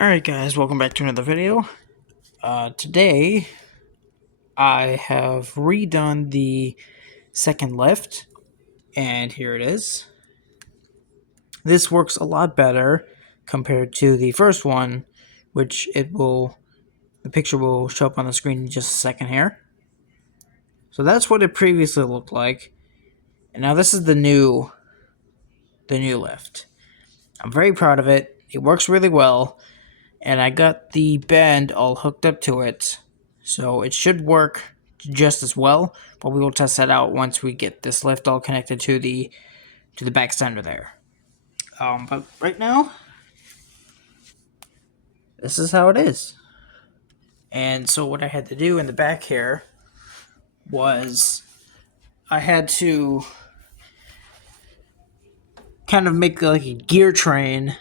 Alright guys, welcome back to another video. Today I have redone the second lift, and here it is. This works a lot better compared to the first one, which the picture will show up on the screen in just a second here. So that's what it previously looked like, and now this is the new lift. I'm very proud of it. It works really well. And I got the bend all hooked up to it, so it should work just as well, but we will test that out once we get this lift all connected to the back center there. But right now, this is how it is. And so what I had to do in the back here was I had to kind of make like a gear train,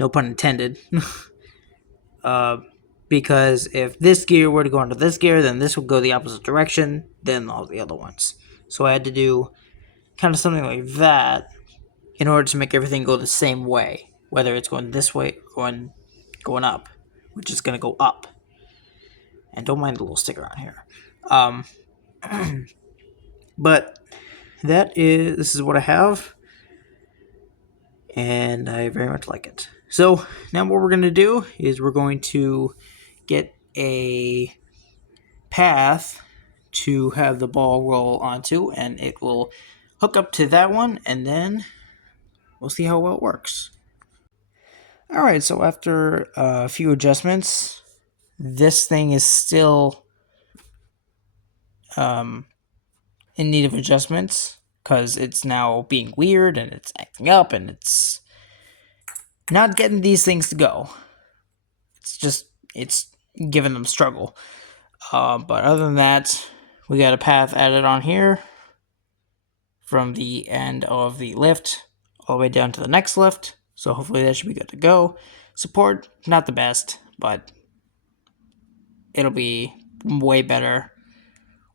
no pun intended, because if this gear were to go into this gear, then this would go the opposite direction than all the other ones. So I had to do kind of something like that in order to make everything go the same way, whether it's going this way or going up, which is going to go up. And don't mind the little sticker on here. But this is what I have, and I very much like it. So now what we're going to do is we're going to get a path to have the ball roll onto, and it will hook up to that one, and then we'll see how well it works. Alright, so after a few adjustments, this thing is still in need of adjustments because it's now being weird and it's acting up and it's not getting these things to go. It's giving them struggle. But other than that, we got a path added on here from the end of the lift all the way down to the next lift. So hopefully that should be good to go. Support, not the best, but it'll be way better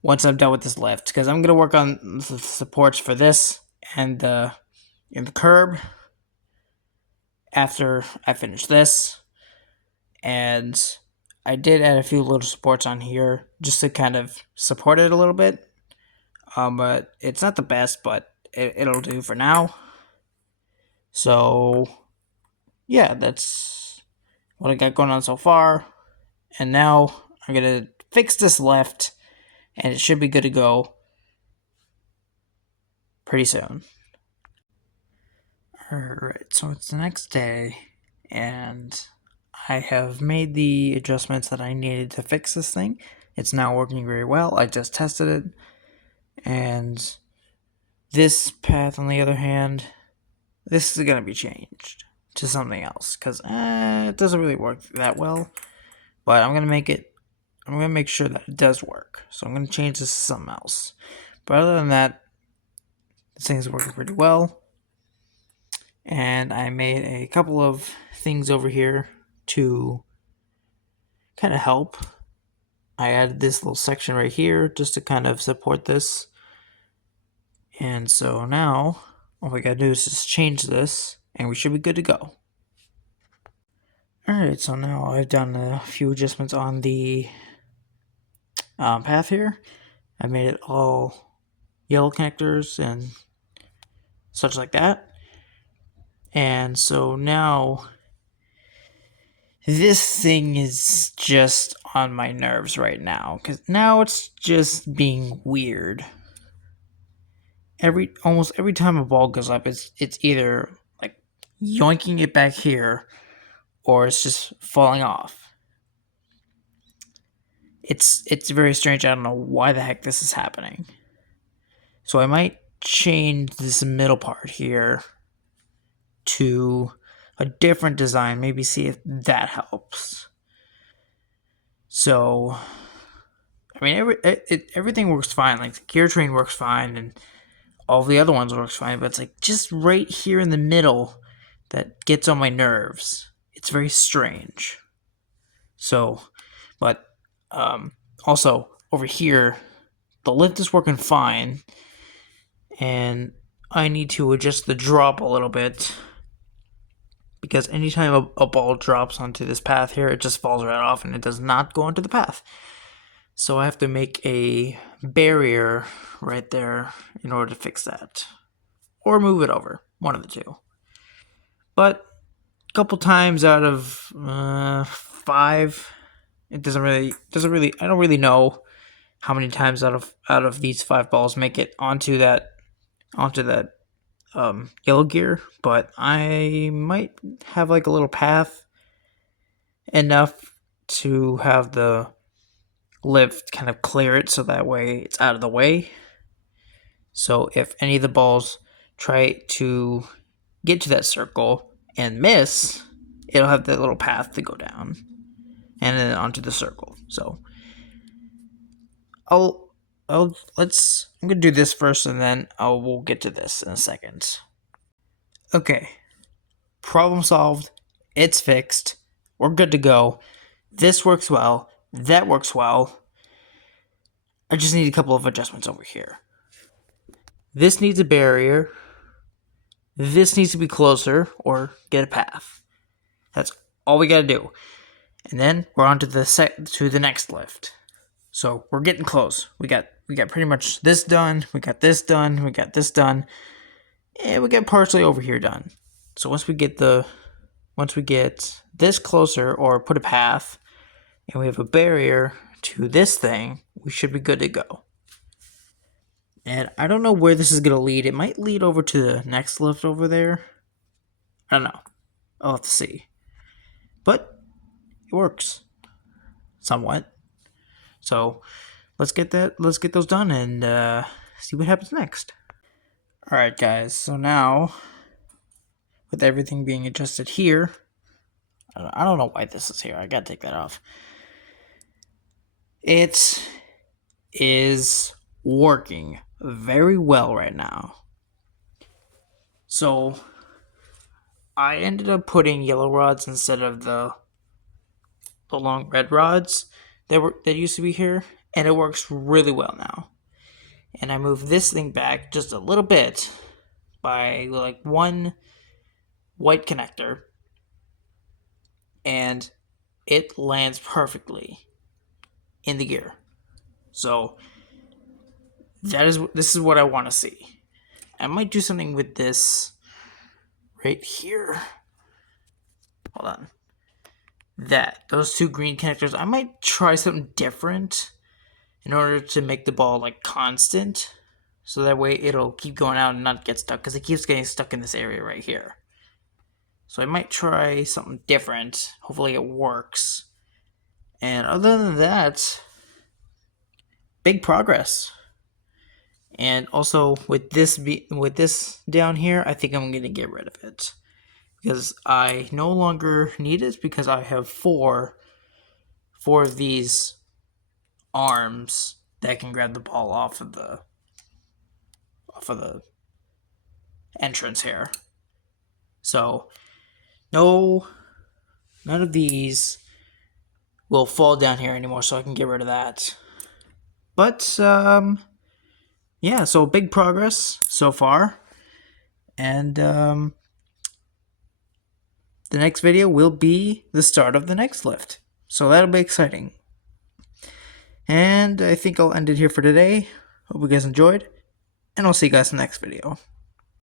once I'm done with this lift, because I'm going to work on the supports for this and the curb after I finish this. And I did add a few little supports on here just to kind of support it a little bit. But it's not the best, but it'll do for now. So yeah, that's what I got going on so far. And now I'm going to fix this lift, and it should be good to go pretty soon. Alright, so it's the next day, and I have made the adjustments that I needed to fix this thing. It's now working very well. I just tested it, and this path, on the other hand, this is going to be changed to something else, because it doesn't really work that well, but I'm going to make sure that it does work. So I'm going to change this to something else. But other than that, this thing is working pretty well. And I made a couple of things over here to kind of help. I added this little section right here just to kind of support this. And so now all we gotta do is just change this, and we should be good to go. Alright, so now I've done a few adjustments on the path here. I made it all yellow connectors and such like that. And so now this thing is just on my nerves right now, because now it's just being weird. Almost every time a ball goes up, it's either like yoinking it back here, or it's just falling off. It's very strange. I don't know why the heck this is happening. So I might change this middle part here to a different design, maybe see if that helps. So, I mean, everything works fine. Like the gear train works fine, and all the other ones works fine. But it's like just right here in the middle that gets on my nerves. It's very strange. So, but also over here, the lift is working fine, and I need to adjust the drop a little bit because anytime a ball drops onto this path here, it just falls right off and it does not go onto the path. So I have to make a barrier right there in order to fix that. Or move it over, one of the two. But a couple times out of 5, it doesn't really, I don't really know how many times out of these 5 balls make it onto that yellow gear, but I might have like a little path enough to have the lift kind of clear it so that way it's out of the way. So if any of the balls try to get to that circle and miss, it'll have that little path to go down and then onto the circle. So I'm gonna do this first and then we'll get to this in a second. Okay, problem solved. It's fixed. We're good to go. This works well. That works well. I just need a couple of adjustments over here. This needs a barrier. This needs to be closer or get a path. That's all we gotta do. And then we're on to the next lift. So we're getting close. We got pretty much this done. We got this done. We got this done. And we got partially over here done. So once we get this closer or put a path and we have a barrier to this thing, we should be good to go. And I don't know where this is going to lead. It might lead over to the next lift over there. I don't know. I'll have to see. But it works. Somewhat. So let's get those done and see what happens next. Alright guys, so now with everything being adjusted here, I don't know why this is here. I gotta take that off. It is working very well right now. So I ended up putting yellow rods instead of the long red rods that used to be here, and it works really well now. And I moved this thing back just a little bit by like one white connector, and it lands perfectly in the gear. So this is what I want to see. I might do something with this right here. Hold on. Those 2 green connectors, I might try something different in order to make the ball like constant, so that way it'll keep going out and not get stuck, because it keeps getting stuck in this area right here. So I might try something different. Hopefully it works. And other than that, big progress. And also with this down here, I think I'm going to get rid of it, because I no longer need it, because I have four of these arms that can grab the ball off of the entrance here. So none of these will fall down here anymore, so I can get rid of that. But yeah, so big progress so far. And the next video will be the start of the next lift. So that'll be exciting. And I think I'll end it here for today. Hope you guys enjoyed. And I'll see you guys in the next video.